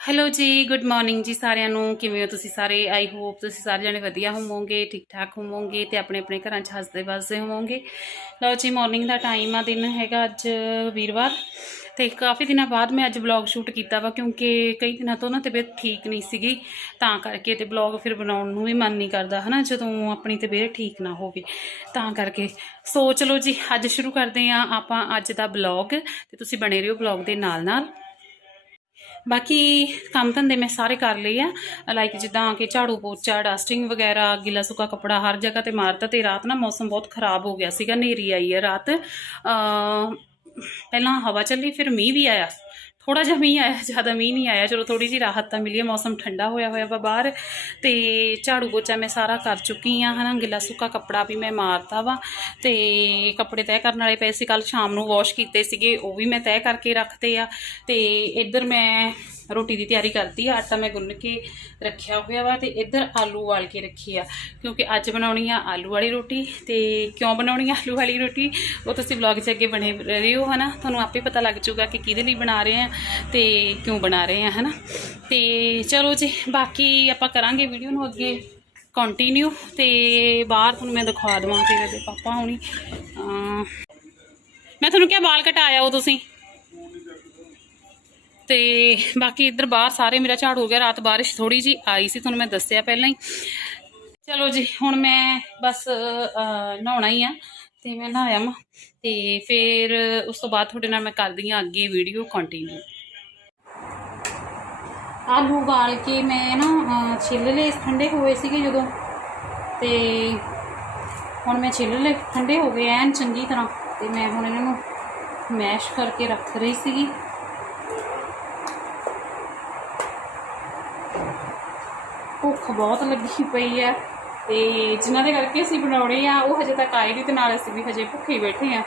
Hello ਜੀ good morning ਜੀ ਸਾਰਿਆਂ ਨੂੰ। ਕਿਵੇਂ ਹੋ ਤੁਸੀਂ ਸਾਰੇ? ਆਈ ਹੋਪ ਤੁਸੀਂ ਸਾਰੇ ਜਣੇ ਵਧੀਆ ਹੋਵੋਗੇ ਠੀਕ ਠਾਕ ਹੋਵੋਗੇ ਤੇ ਆਪਣੇ ਆਪਣੇ ਘਰਾਂ 'ਚ ਹੱਸਦੇ ਵਸਦੇ ਹੋਵੋਗੇ। ਲਓ ਜੀ ਮਾਰਨਿੰਗ ਦਾ ਟਾਈਮ ਆ, ਦਿਨ ਹੈਗਾ ਅੱਜ ਵੀਰਵਾਰ ਤੇ ਕਾਫੀ ਦਿਨਾਂ ਬਾਅਦ ਮੈਂ ਅੱਜ ਵਲੌਗ ਸ਼ੂਟ ਕੀਤਾ ਵਾ ਕਿਉਂਕਿ ਕਈ ਦਿਨਾਂ ਤੋਂ ਨਾ ਤਬੀਅਤ ਠੀਕ ਨਹੀਂ ਸੀਗੀ। ਤਾਂ ਕਰਕੇ ਤੇ ਵਲੌਗ ਫਿਰ ਬਣਾਉਣ ਨੂੰ ਵੀ ਮਨ ਨਹੀਂ ਕਰਦਾ, ਹਨਾ? ਜਦੋਂ ਆਪਣੀ ਤਬੀਅਤ ਠੀਕ ਨਾ ਹੋਵੇ। ਤਾਂ ਕਰਕੇ ਸੋ ਚਲੋ ਜੀ, ਅੱਜ ਸ਼ੁਰੂ ਕਰਦੇ ਆ ਆਪਾਂ ਅੱਜ ਦਾ ਵਲੌਗ ਤੇ ਤੁਸੀਂ ਬਣੇ ਰਹੋ ਵਲੌਗ ਦੇ ਨਾਲ ਨਾਲ ਬਾਕੀ ਕੰਮ ਧੰਦੇ ਮੈਂ ਸਾਰੇ ਕਰ ਲਏ ਆ ਲਾਈਕ ਜਿੱਦਾਂ ਕਿ ਝਾੜੂ ਪੋਚਾ ਡਸਟਿੰਗ ਵਗੈਰਾ, ਗਿੱਲਾ ਸੁੱਕਾ ਕੱਪੜਾ ਹਰ ਜਗ੍ਹਾ ਤੇ ਮਾਰਤਾ ਤੇ ਰਾਤ ਨਾ ਮੌਸਮ ਬਹੁਤ ਖਰਾਬ ਹੋ ਗਿਆ ਸੀਗਾ, ਹਨੇਰੀ ਆਈ ਹੈ ਰਾਤ। ਅ ਪਹਿਲਾਂ ਹਵਾ ਚੱਲੀ, ਫਿਰ ਮੀਂਹ ਵੀ ਆਇਆ। ਥੋੜਾ ਜਿਹਾ ਮੀਂਹ ਆਇਆ, ਜ਼ਿਆਦਾ ਮੀਂਹ ਨਹੀਂ ਆਇਆ। ਚਲੋ ਥੋੜੀ ਜਿਹੀ ਰਾਹਤ ਤਾਂ ਮਿਲੀ ਹੈ ਮੌਸਮ ਠੰਡਾ ਹੋਇਆ ਹੋਇਆ ਵਾ ਬਾਹਰ। ਤੇ ਝਾੜੂ ਪੋਚਾ ਮੈਂ ਸਾਰਾ ਕਰ ਚੁੱਕੀ ਆ ਹਨਾ। ਗਿੱਲਾ ਸੁੱਕਾ ਕੱਪੜਾ ਵੀ ਮੈਂ ਮਾਰਤਾ ਵਾ। ਤੇ ਕੱਪੜੇ ਤੈਅ ਕਰਨ ਵਾਲੇ ਪਏ ਸੀ ਕੱਲ ਸ਼ਾਮ ਨੂੰ ਵਾਸ਼ ਕੀਤੇ ਸੀਗੇ, ਉਹ ਵੀ ਮੈਂ ਤੈਅ ਕਰਕੇ ਰੱਖਤੇ ਆ। ਤੇ ਇੱਧਰ ਮੈਂ ਰੋਟੀ ਦੀ ਤਿਆਰੀ ਕਰਤੀ ਆ, ਆਟਾ ਮੈਂ ਗੁੰਨ ਕੇ ਰੱਖਿਆ ਹੋਇਆ ਵਾ ਤੇ ਇੱਧਰ ਆਲੂ ਵਾਲ ਕੇ ਰੱਖੀ ਆ, ਕਿਉਂਕਿ ਅੱਜ ਬਣਾਉਣੀ ਆ ਆਲੂ ਵਾਲੀ ਰੋਟੀ ਤੇ ਕਿਉਂ ਬਣਾਉਣੀ ਆ ਆਲੂ ਵਾਲੀ ਰੋਟੀ, ਉਹ ਤੁਸੀਂ ਵਲੌਗ 'ਚ ਅੱਗੇ ਬਣੇ ਰਹੇ ਹੋ ਹਨਾ, ਤੁਹਾਨੂੰ ਆਪੇ ਪਤਾ ਲੱਗ ਜਾਊਗਾ ਕਿ ਕਿਹਦੇ ਲਈ ਬਣਾ ਰਹੇ ਆ ਤੇ ਕਿਉਂ ਬਣਾ ਰਹੇ ਆ, ਹਨਾ। ਤੇ ਚਲੋ ਜੀ, ਬਾਕੀ ਆਪਾਂ ਕਰਾਂਗੇ ਵੀਡੀਓ ਨੂੰ ਅੱਗੇ ਕੰਟੀਨਿਊ ਤੇ ਬਾਹਰ ਤੁਹਾਨੂੰ ਮੈਂ ਦਿਖਾ ਦਵਾਂ ਫਿਰ ਇਹਦੇ ਪਾਪਾ ਹੁਣੀ। ਮੈਂ ਤੁਹਾਨੂੰ ਕਿਹਾ ਵਾਲ ਕਟਾਇਆ ਉਹ ਤੁਸੀਂ। ਤੇ ਬਾਕੀ ਇੱਧਰ ਬਾਹਰ ਸਾਰੇ ਮੇਰਾ ਝਾੜ ਹੋ ਗਿਆ, ਰਾਤ ਬਾਰਿਸ਼ ਥੋੜੀ ਜੀ ਆਈ ਸੀ, ਤੁਹਾਨੂੰ ਮੈਂ ਦੱਸਿਆ ਪਹਿਲਾਂ ਹੀ। ਚਲੋ ਜੀ, ਹੁਣ ਮੈਂ ਬਸ ਨਹਾਉਣਾ ਹੀ ਆ ਤੇ ਮੈਂ ਨਹਾਇਆ ਵਾਂ ਤੇ ਫਿਰ ਉਸ ਤੋਂ ਬਾਅਦ ਤੁਹਾਡੇ ਨਾਲ ਮੈਂ ਕਰਦੀ ਆ ਅੱਗੇ ਵੀਡੀਓ ਕੰਟੀਨਿਊ ਆਲੂ ਉਬਾਲ ਕੇ ਮੈਂ ਨਾ ਛਿੱਲ ਲਏ, ਠੰਡੇ ਹੋਏ ਸੀਗੇ ਜਦੋਂ। ਤੇ ਹੁਣ ਮੈਂ ਛਿੱਲ ਲਏ, ਠੰਡੇ ਹੋ ਗਏ, ਐਨ ਚੰਗੀ ਤਰ੍ਹਾਂ। ਤੇ ਮੈਂ ਹੁਣ ਇਹਨਾਂ ਨੂੰ ਮੈਸ਼ ਕਰਕੇ ਰੱਖ ਰਹੀ ਸੀਗੀ। ਭੁੱਖ ਬਹੁਤ ਲੱਗੀ ਪਈ ਆ ਤੇ ਜਿਨ੍ਹਾਂ ਦੇ ਕਰਕੇ ਅਸੀਂ ਬਣਾਉਣੇ ਆ, ਉਹ ਹਜੇ ਤੱਕ ਆਏ ਨਹੀਂ ਤੇ ਨਾਲ ਅਸੀਂ ਵੀ ਹਜੇ ਭੁੱਖੇ ਹੀ ਬੈਠੇ ਆ।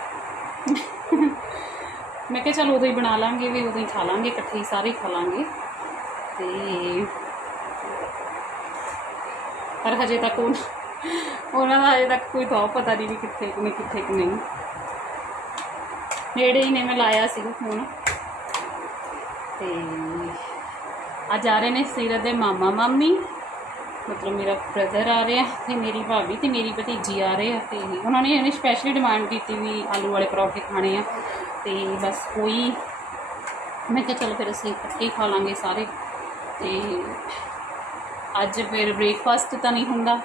ਮੈਂ ਕਿਹਾ ਚਲ ਉਦੋਂ ਹੀ ਬਣਾ ਲਾਂਗੇ ਵੀ ਉਦੋਂ ਹੀ ਖਾ ਲਾਂਗੇ, ਇਕੱਠੇ ਹੀ ਸਾਰੇ ਖਾ ਲਾਂਗੇ। ਤੇ ਪਰ ਹਜੇ ਤੱਕ ਉਹ ਉਹਨਾਂ ਦਾ ਹਜੇ ਤੱਕ ਕੋਈ ਤਾਂ ਪਤਾ ਨਹੀਂ ਵੀ ਕਿੱਥੇ ਕਿ ਕਿੱਥੇ ਕਿ ਨਹੀਂ। ਨੇੜੇ ਹੀ ਨੇ, ਮੈਂ ਲਾਇਆ ਸੀਗਾ ਫੋਨ। ਤੇ ਅੱਜ ਆ ਰਹੇ ਨੇ ਸੀਰਤ ਦੇ ਮਾਮਾ, ਮਾਮੀ। ਮਤਲਬ ਮੇਰਾ ਬ੍ਰਦਰ ਆ ਰਿਹਾ ਤੇ ਮੇਰੀ ਭਾਬੀ ਤੇ ਮੇਰੀ ਭਤੀਜੀ ਆ ਰਹੇ ਆ ਤੇ ਉਹਨਾਂ ਨੇ ਇਹਨੇ ਸਪੈਸ਼ਲੀ ਡਿਮਾਂਡ ਕੀਤੀ ਵੀ ਆਲੂ ਵਾਲੇ ਪਰੌਂਠੇ ਖਾਣੇ ਆ ਤੇ ਬਸ ਕੋਈ ਮੈਂ ਕਿਹਾ ਚਲੋ ਫਿਰ ਅਸੀਂ ਇਕੱਠੇ ਖਾ ਲਾਂਗੇ ਸਾਰੇ ਤੇ ਅੱਜ ਫਿਰ ਬ੍ਰੇਕਫਾਸਟ ਤਾਂ ਨਹੀਂ ਹੁੰਦਾ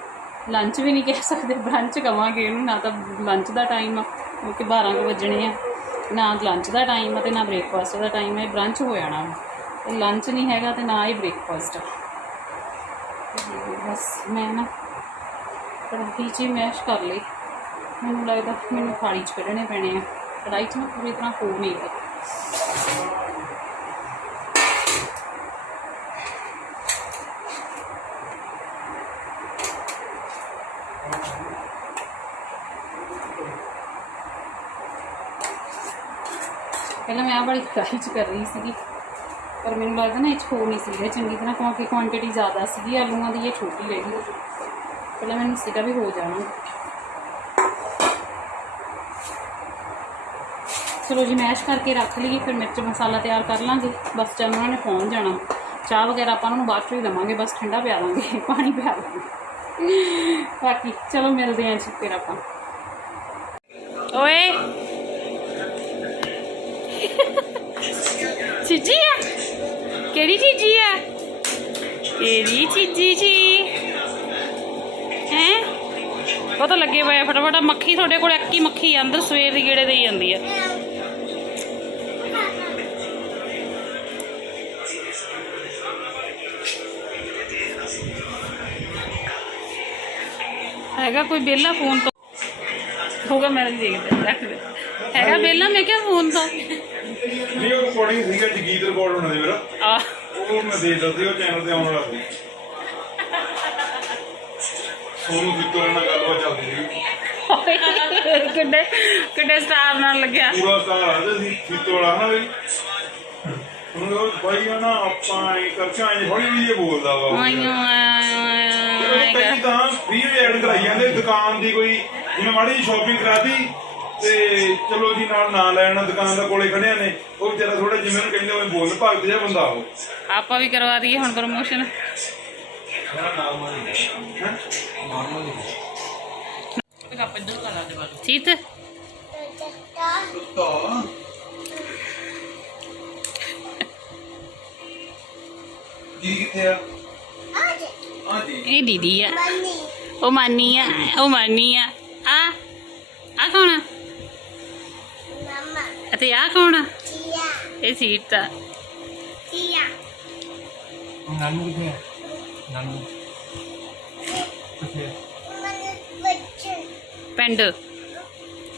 ਲੰਚ ਵੀ ਨਹੀਂ ਕਹਿ ਸਕਦੇ ਬ੍ਰੰਚ ਕਵਾਂਗੇ ਇਹਨੂੰ ਨਾ ਤਾਂ ਲੰਚ ਦਾ ਟਾਈਮ ਆ ਕਿਉਂਕਿ 12 ਕੁ ਵੱਜਣੇ ਆ, ਨਾ ਲੰਚ ਦਾ ਟਾਈਮ ਆ ਤੇ ਨਾ ਬ੍ਰੇਕਫਾਸਟ ਦਾ ਟਾਈਮ ਹੈ ਬ੍ਰੰਚ ਹੋ ਜਾਣਾ ਤੇ ਲੰਚ ਨਹੀਂ ਹੈਗਾ ਤੇ ਨਾ ਹੀ ਬ੍ਰੇਕਫਾਸਟ ਤੇ ਬਸ ਮੈਂ ਨਾ ਕੜਾਹੀ 'ਚ ਮੈਸ਼ ਕਰ ਲਈ। ਮੈਨੂੰ ਲੱਗਦਾ ਮੈਨੂੰ ਥਾਲੀ 'ਚ ਕੱਢਣੇ ਪੈਣੇ ਆ। ਕੜਾਹੀ 'ਚ ਨਾ ਪੂਰੀ ਤਰ੍ਹਾਂ ਹੋ ਨਹੀਂ ਰਿਹਾ। ਪਹਿਲਾਂ ਮੈਂ ਆਹ ਵਾਲੀ ਕੜਾਹੀ 'ਚ ਕਰ ਰਹੀ ਸੀਗੀ। ਪਰ ਮੈਨੂੰ ਲੱਗਦਾ ਨਾ ਇਹ 'ਚ ਹੋ ਨਹੀਂ ਸੀਗਾ ਚੰਗੀ ਤਰ੍ਹਾਂ ਕਿਉਂਕਿ ਕੁਆਂਟੀਟੀ ਜ਼ਿਆਦਾ ਸੀਗੀ, ਆਲੂਆਂ ਦੀ ਇਹ ਛੋਟੀ ਰਹਿ ਗਈ। ਪਹਿਲਾਂ ਮੈਨੂੰ ਸੀਗਾ ਵੀ ਹੋ ਜਾਣਾ ਚਲੋ ਜੀ ਮੈਸ਼ ਕਰਕੇ ਰੱਖ ਲਈਏ, ਫਿਰ ਮਿਰਚ ਮਸਾਲਾ ਤਿਆਰ ਕਰ ਲਾਂਗੇ। ਬਸ ਜਦ ਉਹਨਾਂ ਨੇ ਪਹੁੰਚ ਜਾਣਾ। ਚਾਹ ਵਗੈਰਾ ਆਪਾਂ ਉਹਨਾਂ ਨੂੰ ਬਾਅਦ 'ਚੋਂ ਹੀ ਦੇਵਾਂਗੇ, ਬਸ ਠੰਡਾ ਪਿਆ ਦਾਂਗੇ, ਪਾਣੀ ਪਿਆ ਦਾਂਗੇ। ਬਾਕੀ, ਚਲੋ ਮਿਲਦੇ ਆਂ ਜੀ ਫਿਰ ਆਪਾਂ। ਓਏ! ਚੀਜੀ ਆ? ਕਿਹੜੀ ਚੀਜੀ ਆ ਕਿਹੜੀ ਚੀਜੀ ਜੀ ਹੈ? ਉਹ ਤਾਂ ਲੱਗੇ ਪਏ ਫਟਾਫਟ ਮੱਖੀ ਤੁਹਾਡੇ ਕੋਲ ਇੱਕ ਹੀ ਮੱਖੀ ਆ ਅੰਦਰ ਸਵੇਰ ਦੀ ਗੇੜੇ ਦੇਈ ਜਾਂਦੀ ਆ। ਹੈਗਾ ਕੋਈ ਬੇਲਾ ਫੋਨ ਤੋਂ? ਹੋਗਾ ਮੈਂ ਦੇਖਦਾ ਹੈਗਾ ਬੇਲਾ ਮੈਂ ਕਿਹਾ ਫੋਨ ਤੋਂ। ਨਹੀਂ ਉਹ ਰਿਕਾਰਡਿੰਗ ਸੀਗਾ ਜਗੀਤ ਰਿਕਾਰਡ ਹੋਣਾ ਸੀ ਮੇਰਾ। ਆ ਉਹ ਮੈਂ ਦੇਖਦਾ ਸੀ ਉਹ ਚੈਨਲ ਤੇ ਆਉਣ ਵਾਲਾ ਸੀ। ਸੋਨੂੰ ਕਿਤੋਂ ਨਾਲ ਗੱਲਬਾਤ ਚੱਲਦੀ ਸੀ ਕਿੱਡੇ ਕਿੱਡੇ ਸਟਾਰ ਨਾਲ ਲੱਗਿਆ। ਪੂਰਾ ਸਟਾਰ ਆਦਾ ਸੀ ਕਿਤੋਂ ਵਾਲਾ ਨਾ ਵੀ ਉਹਨੂੰ ਉਹ ਭਾਈ ਆ ਨਾ ਆਪਾਂ ਐ ਕਰਕੇ ਐ ਹੌਲੀ ਹੌਲੀ ਜਿਹਾ ਬੋਲਦਾ ਵਾ। ਆਇਓ ਕਈ ਤਾਂ ਵੀ ਐਡ ਕਰਾਈ ਜਾਂਦੇ ਦੁਕਾਨ ਦੀ ਕੋਈ ਜਿਵੇਂ ਮਾੜੀ ਸ਼ਾਪਿੰਗ ਕਰਾਤੀ ਤੇ ਚਲੋ ਜੀ ਨਾਲ ਨਾ ਲੈਣ ਦੁਕਾਨ ਦਾ ਕੋਲੇ ਖੜਿਆ ਨੇ। ਉਹ ਵਿਚਾਰਾ ਥੋੜਾ ਜਿਵੇਂ ਨੂੰ ਕਹਿੰਦੇ ਉਹ ਬੋਲ ਭਗਤ ਜਿਹਾ ਬੰਦਾ ਉਹ। ਆਪਾਂ ਵੀ ਕਰਵਾ ਦਈਏ ਹੁਣ ਪ੍ਰਮੋਸ਼ਨ ਚੀਤ ਜੀ। ਕਿੱਥੇ ਆ? ਆ ਜੀ। ਇਹ ਦੀਦੀ ਆ। ਉਹ ਮਾਨੀ ਆ ਉਹ ਮਾਨੀ ਆ। ਅਤੇ ਆ ਕੌਣ ਆ? ਇਹ ਸੀਟ ਆ ਨਾਨੂ ਕਿੱਥੇ ਹੈ ਨਾਨੂ। ਕਿੱਥੇ ਹੈ ਪਿੰਡ।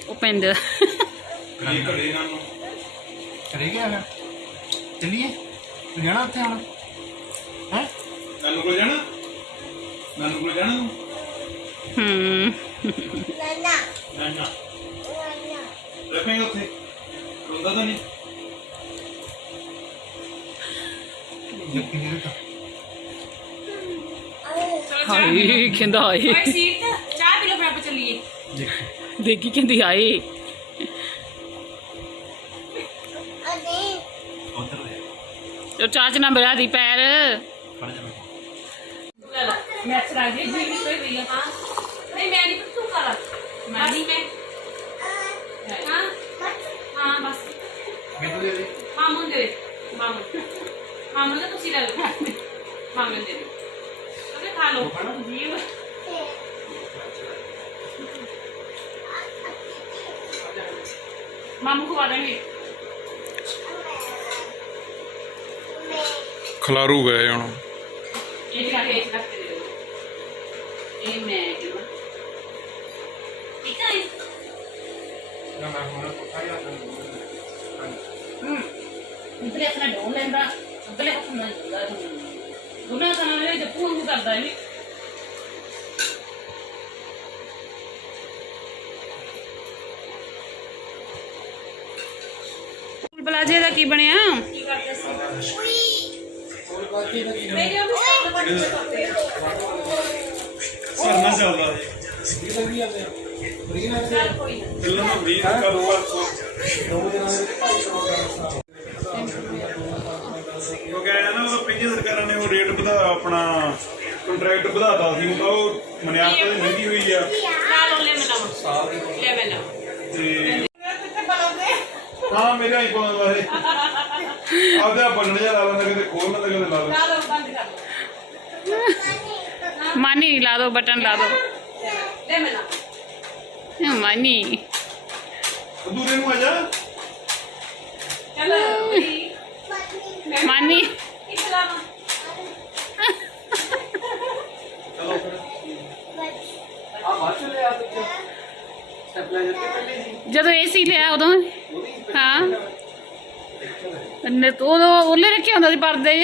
ਉਹ ਪਿੰਡ। ਇਹ ਘੜੇ ਨਾਲ ਨੂੰ ਚਲੇ ਗਿਆ ਹੈ ਚਲਿਏ। ਤੂੰ ਜਾਣਾ ਉੱਥੇ ਹੁਣ? ਹੈ? ਨਾਨੂ ਕੋਲ ਜਾਣਾ? ਨਾਨੂ ਕੋਲ ਜਾਣਾ ਤੂੰ? ਹੂੰ। ਨਾ ਨਾ ਰੱਖੇਂਗੇ ਉੱਥੇ? ਨੇ ਰੁਕਾ ਹਾਏ ਕਹਿੰਦਾ ਆਏ। ਸੀਟ ਚਾਹ ਪੀ ਲਓ ਫਿਰ ਆਪਾਂ ਚੱਲੀਏ। ਦੇਖੀ ਕਹਿੰਦੀ ਆਏ। ਉਧਰ ਦੇ ਉਹ ਚਾਚ ਨਾ ਬਰਾ ਦੀ ਪੈਰ। ਜਾ ਲੈ ਮੈਂ ਚਲਾ ਜੀ ਜੀ ਕੋਈ ਵੀ ਹਾਂ ਨਹੀਂ ਮੈਂ ਨਹੀਂ ਤੂੰ ਕਰ ਮੈਂ ਨਹੀਂ ਮੈਂ ਮਾਮੂ ਮਾਮੂ ਦਾ ਤੁਸੀਂ ਲੈ ਲਓ। ਮਾਮੂ ਦੇ ਦੇ ਉਹਨੇ ਖਾ ਲਓ। ਜੀਵ। ਮਾਮੂ ਕੋ ਵਾਦਾਂਗੇ ਖਲਾਰੂ ਗਏ ਹੁਣ। ਇਹ ਜਿਹੜਾ ਇਹ ਰੱਖ ਦੇ ਦਿਓ। ਇਹ ਮੈਂ ਕਿਹਾ। ਠੀਕ ਹੈ ਨਾ ਮੈਂ ਹੁਣ ਪੁੱਛਾ ਗਿਆ ਆਪਣਾ ਡੋਲ ਲੈਂਦਾ ਉਧਰੇ ਹੱਥ ਨਾਲ ਜੁਗਾ ਦੋਨਾਂ ਤਾਂ ਨਾਲ ਇਹ ਪੂਰ ਨੂੰ ਕਰਦਾ ਇਹ ਬਲਾਜੇ ਦਾ ਕੀ ਬਣਿਆ? ਕੀ ਕਰਦੇ ਸੀ ਕਰਨਾ ਚੱਲਦਾ ਜੀ ਚੱਲ ਕੋਈ ਨਾ। ਫਿਲਮ ਨੂੰ। ਵੀ ਕਰੂ ਪਰਸੋਂ ਉਹ ਆਪਣਾ ਕੰਟਰੈਕਟ ਵਧਾਤਾ ਸੀ ਉਹ ਤਾਂ ਉਹ ਮਨਿਆਦ ਤਾਂ ਮਹਿੰਗੀ ਹੋਈ ਆ। ਲੈ ਲੈ ਤੇ ਹਾਂ ਮੇਰੇ ਆਈ ਪਾਉਣ ਵਾਲੇ। ਆਪਦਾ ਬੰਨਣ ਜਿਹਾ ਲਾ ਲੈਂਦਾ ਕਿਤੇ ਖੋਲ ਨਾ ਕਦੇ ਲਾ ਲੈ ਲਾ ਲਓ ਬੰਦ ਕਰ ਲਓ। ਮਾਨੀ ਨਹੀਂ ਲਾ ਦੋ ਬਟਨ ਲਾ ਦੋ। ਲੈ ਮੈਂ ਲਾਵਾਂ ਮਾਨੀ। ਦੂਰੇ ਨੂੰ ਆ ਜਾ। ਚੱਲ ਮਾਨੀ। ਸੀ ਲਿਆ ਉਦੋਂ। ਹਾਂ। ਨੇ ਤੋ ਉਹਲੇ ਰੱਖਿਆ ਹੁੰਦਾ ਸੀ ਪਰਦੇ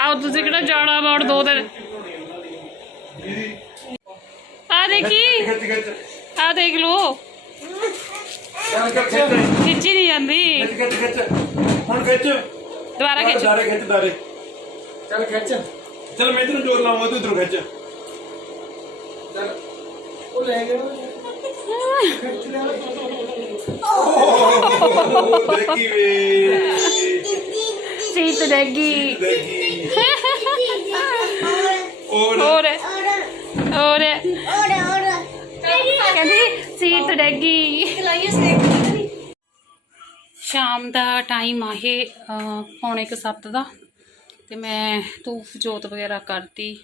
ਆਓ ਤੁਸੀਂ ਕਿਹੜਾ ਜਾਣਾ ਬਾੜ ਦੋ ਦਿਨ। ਆ ਦੇਖੀ। ਆ ਦੇਖ ਲੋ ਖਿੱਚੀ ਨਹੀਂ ਜਾਂਦੀ। ਹੁਣ ਖਿੱਚ ਦੁਬਾਰਾ ਖਿੱਚ। ਦਾਰੇ ਖਿੱਚ ਦਾਰੇ ਚੱਲ ਖਿੱਚ। ਚੱਲ ਮੈਂ ਇਧਰੋਂ ਜ਼ੋਰ ਲਾਉਂਗਾ, ਤੂੰ ਇਧਰੋਂ ਖਿੱਚ। ਚੱਲ। ਉਹ ਲੈ ਗਿਆ ਖਿੱਚ ਲਿਆ ਓ ਦੇਖੀ ਵੇ। ਸੀਟ ਡੈਗੀ ਦੇਖੀ। ਔਰ ਹੋਰ। ਹੋਰ। ਕਹਿੰਦੀ ਸੀਟ ਡੈਗੀ ਸ਼ਾਮ ਦਾ ਟਾਈਮ ਆਹੇ ਅਹ, ਪੌਣੇ ਕੁ ਸੱਤ ਦਾ। ਤੇ ਮੈਂ ਧੂਫ ਜੋਤ ਵਗੈਰਾ ਕਰਤੀ।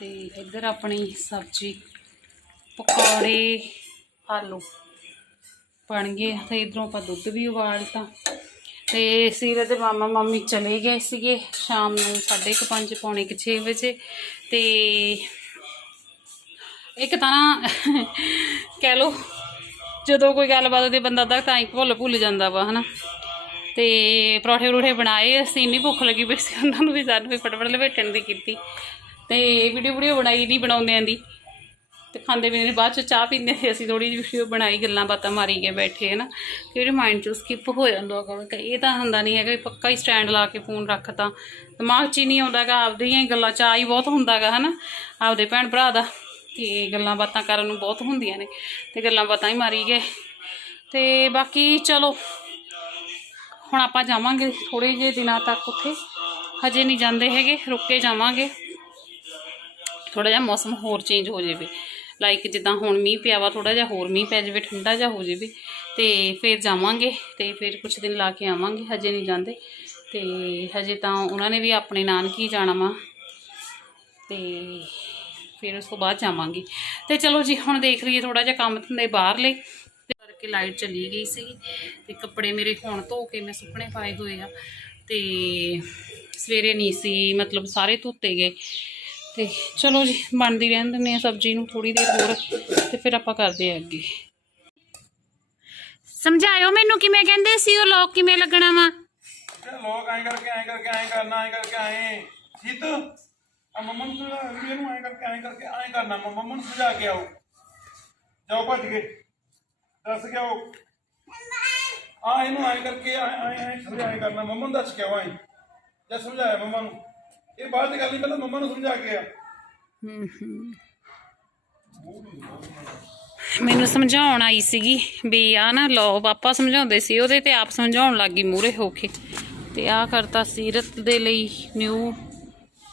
ਤੇ ਇੱਧਰ ਆਪਣੀ ਸਬਜ਼ੀ ਪਕੌੜੇ, ਆਲੂ ਬਣ ਗਏ। ਤੇ ਇਧਰੋਂ ਆਪਾਂ ਦੁੱਧ ਵੀ ਉਬਾਲਤਾ ਤੇ। ਸੀਰਤ ਦੇ ਮਾਮਾ ਮਾਮੀ ਚਲੇ ਗਏ ਸੀਗੇ ਸ਼ਾਮ ਨੂੰ 5:30 ਪੌਣੇ ਕੁ 6 ਵਜੇ। ਤੇ ਇੱਕ ਤਾਂ ਨਾ ਕਹਿ ਲੋ ਜਦੋਂ ਕੋਈ ਗੱਲਬਾਤ ਉਹਦੇ ਬੰਦਾ ਦਾ ਤਾਂ ਹੀ ਭੁੱਲ ਭੁੱਲ ਜਾਂਦਾ ਵਾ, ਹਨਾ। ਤੇ ਪਰੌਠੇ ਪਰੂਠੇ ਬਣਾਏ, ਅਸੀਂ ਨਹੀਂ ਭੁੱਖ ਲੱਗੀ ਪਈ ਸੀ, ਉਹਨਾਂ ਨੂੰ ਵੀ ਸਾਨੂੰ ਵੀ ਫਟਾਫਟ ਲਪੇਟਣ ਦੀ ਕੀਤੀ। ਤੇ ਵੀਡੀਓ ਵੀਡੀਓ ਬਣਾਈ ਨਹੀਂ ਬਣਾਉਂਦਿਆਂ ਦੀ। ਤੇ ਖਾਂਦੇ ਪੀਂਦੇ ਨੇ, ਬਾਅਦ ਚ ਚਾਹ ਪੀਂਦੇ ਸੀ ਅਸੀਂ ਥੋੜੀ ਜਿਹੀ ਵੀਡੀਓ ਬਣਾਈ, ਗੱਲਾਂ ਬਾਤਾਂ ਮਾਰੀ ਗਏ ਬੈਠੇ ਹੈ ਨਾ ਕਿਹੜੇ ਮਾਈਂਡ ਚੋਂ ਸਕਿਪ ਹੋ ਜਾਂਦਾ ਗਾ ਇਹ ਤਾਂ ਹੁੰਦਾ ਨਹੀਂ ਹੈਗਾ ਵੀ ਪੱਕਾ ਹੀ ਸਟੈਂਡ ਲਾ ਕੇ ਫੋਨ ਰੱਖਤਾ। ਦਿਮਾਗ 'ਚ ਹੀ ਨਹੀਂ ਆਉਂਦਾਗਾ ਆਪਦੀਆਂ ਹੀ ਗੱਲਾਂ, ਚਾਹ ਹੀ ਬਹੁਤ ਹੁੰਦਾਗਾ ਨਾ ਆਪਦੇ ਭੈਣ ਭਰਾ ਦਾ ਕਿ ਗੱਲਾਂ ਬਾਤਾਂ ਕਰਨ ਨੂੰ ਬਹੁਤ ਹੁੰਦੀਆਂ ਨੇ। ਤੇ ਗੱਲਾਂ ਬਾਤਾਂ ਹੀ ਮਾਰੀ ਗਏ। ਤੇ ਬਾਕੀ ਚਲੋ, ਹੁਣ ਆਪਾਂ ਜਾਵਾਂਗੇ ਥੋੜੇ ਜਿਹੇ ਦਿਨਾਂ ਤੱਕ ਉੱਥੇ। ਹਜੇ ਨਹੀਂ ਜਾਂਦੇ ਹੈਗੇ, ਰੁੱਕ ਜਾਵਾਂਗੇ। ਥੋੜਾ ਜਿਹਾ ਮੌਸਮ ਹੋਰ ਚੇਂਜ ਹੋ ਜਾਵੇ। ਲਾਈਕ ਜਿੱਦਾਂ ਹੁਣ ਮੀਂਹ ਪਿਆ ਵਾ ਥੋੜਾ ਜਿਹਾ ਹੋਰ ਮੀਂਹ ਪੈ ਜਾਵੇ, ਠੰਡਾ ਜਿਹਾ ਹੋ ਜਾਵੇ, ਤੇ ਫਿਰ ਜਾਵਾਂਗੇ ਤੇ ਫਿਰ ਕੁਝ ਦਿਨ ਲਾ ਕੇ ਆਵਾਂਗੇ, ਹਜੇ ਨਹੀਂ ਜਾਂਦੇ, ਤੇ ਹਜੇ ਤਾਂ ਉਹਨਾਂ ਨੇ ਵੀ ਆਪਣੇ ਨਾਨਕੀ ਜਾਣਾ ਵਾ, ਤੇ ਫਿਰ ਉਸ ਤੋਂ ਬਾਅਦ ਜਾਵਾਂਗੇ। ਤੇ ਚਲੋ ਜੀ, ਹੁਣ ਦੇਖ ਲਈਏ ਥੋੜਾ ਜਿਹਾ ਕੰਮ ਧੰਦੇ ਬਾਹਰਲੇ ਕਰਕੇ ਲਾਈਟ ਚਲੀ ਗਈ ਸੀ ਤੇ ਕੱਪੜੇ ਮੇਰੇ ਹੁਣ ਧੋ ਕੇ ਮੈਂ ਸੁੱਕਣੇ ਪਾਏ ਹੋਏ ਆ, ਤੇ ਸਵੇਰੇ ਨਹੀਂ ਸੀ, ਮਤਲਬ ਸਾਰੇ ਧੋਤੇ ਗਏ। ਤੇ ਚਲੋ ਜੀ, ਬਣਦੀ ਰਹਿਣ ਦਿੰਦੇ ਆ ਸਬਜ਼ੀ ਨੂੰ ਥੋੜੀ ਦੇਰ ਹੋਰ ਤੇ ਫਿਰ ਆਪਾਂ ਕਰਦੇ ਆ ਅੱਗੇ। ਸਮਝਾਇਓ ਮੈਨੂੰ ਕਿਵੇਂ ਕਹਿੰਦੇ ਸੀ ਉਹ ਲੋਕ ਕਿਵੇਂ ਲੱਗਣਾ ਵਾ? ਲੋਕ ਐਂ ਕਰਕੇ ਐਂ ਕਰਕੇ, ਐਂ ਕਰਨਾ, ਐਂ ਕਰਕੇ, ਐਂ। ਸੀਤ ਆ ਮੰਮਾ ਨੂੰ ਥੋੜਾ ਇਹਨੂੰ ਐਂ ਕਰਕੇ ਐਂ ਕਰਕੇ, ਐਂ ਕਰਨਾ। ਮੰਮਾ ਨੂੰ ਸਮਝਾ ਕੇ ਆਓ। ਜਾਓ ਭੱਜ ਕੇ। ਦੱਸ ਕੇ ਆਓ। ਆ ਇਹਨੂੰ ਐਂ ਕਰਕੇ ਐਂ ਐਂ ਐਂ ਸਮਝਾ, ਐਂ ਕਰਨਾ। ਮੰਮਾ ਨੂੰ ਦੱਸ ਕੇ ਆਓ ਐਂ। ਜਾਂ ਸਮਝਾਇਆ ਮੰਮਾ ਨੂੰ। ਇਹ ਬਾਅਦ ਦੀ ਗੱਲ ਨਹੀਂ ਪਹਿਲਾਂ ਮੰਮਾ ਨੂੰ ਸਮਝਾ ਕੇ ਆ। ਮੈਨੂੰ ਸਮਝਾਉਣ ਆਈ ਸੀਗੀ ਵੀ ਆ ਨਾ ਲੋ ਪਾਪਾ ਸਮਝਾਉਂਦੇ ਸੀ, ਉਹਦੇ ਤੇ ਆਪ ਸਮਝਾਉਣ ਲੱਗੀ ਮੂਰੇ ਹੋ ਕੇ। ਤੇ ਆ ਕਰਤਾ ਸੀਰਤ ਦੇ ਲਈ ਨਿਊ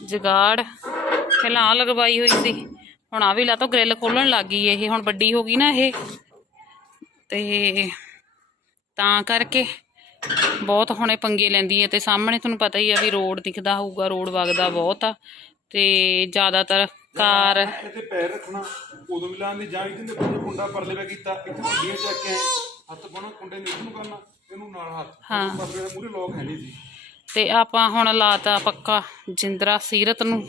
ਜਗਾੜ। ਪਹਿਲਾਂ ਆ ਲਗਵਾਈ ਹੋਈ ਸੀ, ਹੁਣ ਆ ਵੀ ਲਾ ਤੋ ਗ੍ਰਿਲ ਖੋਲਣ ਲੱਗ ਗਈ ਇਹ, ਹੁਣ ਵੱਡੀ ਹੋ ਗਈ ਨਾ ਇਹ। ਤੇ ਤਾਂ ਕਰਕੇ ਬਹੁਤ ਹੁਣੇ ਪੰਗੇ ਲੈਂਦੀ ਹੈ ਤੇ ਸਾਹਮਣੇ ਤੁਹਾਨੂੰ ਪਤਾ ਹੀ ਆ ਵੀ ਰੋਡ ਦਿਖਦਾ ਹੋਊਗਾ ਰੋਡ ਵਗਦਾ ਬਹੁਤ ਆ ਤੇ ਜ਼ਿਆਦਾਤਰ ਕਾਰ ਇੱਥੇ ਪੈਰ ਰੱਖਣਾ ਉਦੋਂ ਵੀ ਇਹਦੇ ਦੇ ਕੋਲ ਕੁੰਡਾ ਪਰਲੇ ਵੇ ਕੀਤਾ ਇੱਥੇ ਵੱਡੀਆਂ ਚੱਕ ਕੇ ਹੱਥ ਪਾਉਣਾ ਕੁੰਡੇ ਨੂੰ ਕਰਨਾ ਇਹਨੂੰ ਨਾਲ ਹੱਥ ਹਾਂ। ਪਰਲੇ ਦੇ ਮੂਰੇ ਲੋਕ ਹੈ ਨਹੀਂ ਸੀ ਤੇ ਆਪਾਂ ਹੁਣ ਲਾਤਾ ਪੱਕਾ ਜਿੰਦਰਾ ਸੀਰਤ ਨੂੰ।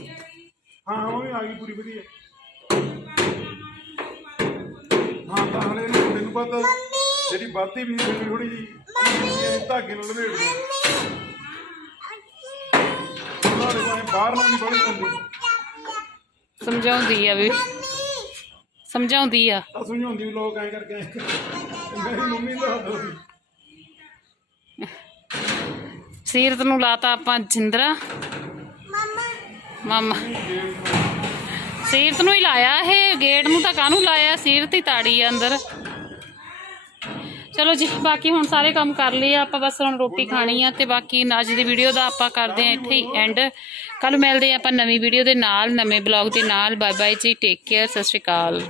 ਹਾਂ ਉਹ ਵੀ ਆ ਗਈ ਪੂਰੀ ਵਧੀਆ। ਹਾਂ ਤਾਂ ਹਲੇ ਇਹਨੂੰ ਨੂੰ ਪਤਾ ਜਿਹੜੀ ਬਾਤੀ ਵੀ ਥੋੜੀ ਜੀ ਧਾਗੇ ਨਾਲ ਲਵੇੜ ਦੇ ਉਹਨਾਂ ਦੇ ਕੋਈ ਬਾਹਰ ਨੂੰ ਨਹੀਂ ਬੜੀ ਹੁੰਦੀ ਸਮਝਾਉਂਦੀ ਆ ਵੀ। ਸਮਝਾਉਂਦੀ ਆ। ਤਾਂ ਸਮਝਾਉਂਦੀ ਵੀ ਲੋਕ ਐਂ ਕਰਕੇ। ਮੇਰੀ ਮੰਮੀ ਦਾ ਹੱਥ ਸੀ ਸੀਰਤ ਨੂੰ ਲਾਤਾ ਆਪਾਂ ਜਿੰਦਰਾ। ਮਾਮਾ। ਸੀਰਤ ਨੂੰ ਹੀ ਲਾਇਆ ਇਹ ਗੇਟ ਨੂੰ ਤਾਂ ਕਾਹਨੂੰ ਲਾਇਆ? ਸੀਰਤ ਹੀ ਤਾੜੀ ਆ ਅੰਦਰ। ਚਲੋ ਜੀ, ਬਾਕੀ ਹੁਣ ਸਾਰੇ ਕੰਮ ਕਰ ਲਏ ਆ, ਆਪਾਂ ਬਸ ਹੁਣ ਰੋਟੀ ਖਾਣੀ ਆ ਤੇ ਬਾਕੀ ਅੱਜ ਦੀ ਵੀਡੀਓ ਦਾ ਆਪਾਂ ਕਰਦੇ ਆ ਇੱਥੇ ਹੀ ਐਂਡ ਕੱਲ ਮਿਲਦੇ ਆ ਆਪਾਂ ਨਵੀਂ ਵੀਡੀਓ ਦੇ ਨਾਲ, ਨਵੇਂ ਬਲੌਗ ਦੇ ਨਾਲ। ਬਾਏ ਬਾਏ ਜੀ ਟੇਕ ਕੇਅਰ ਸਤਿ ਸ਼੍ਰੀ ਅਕਾਲ।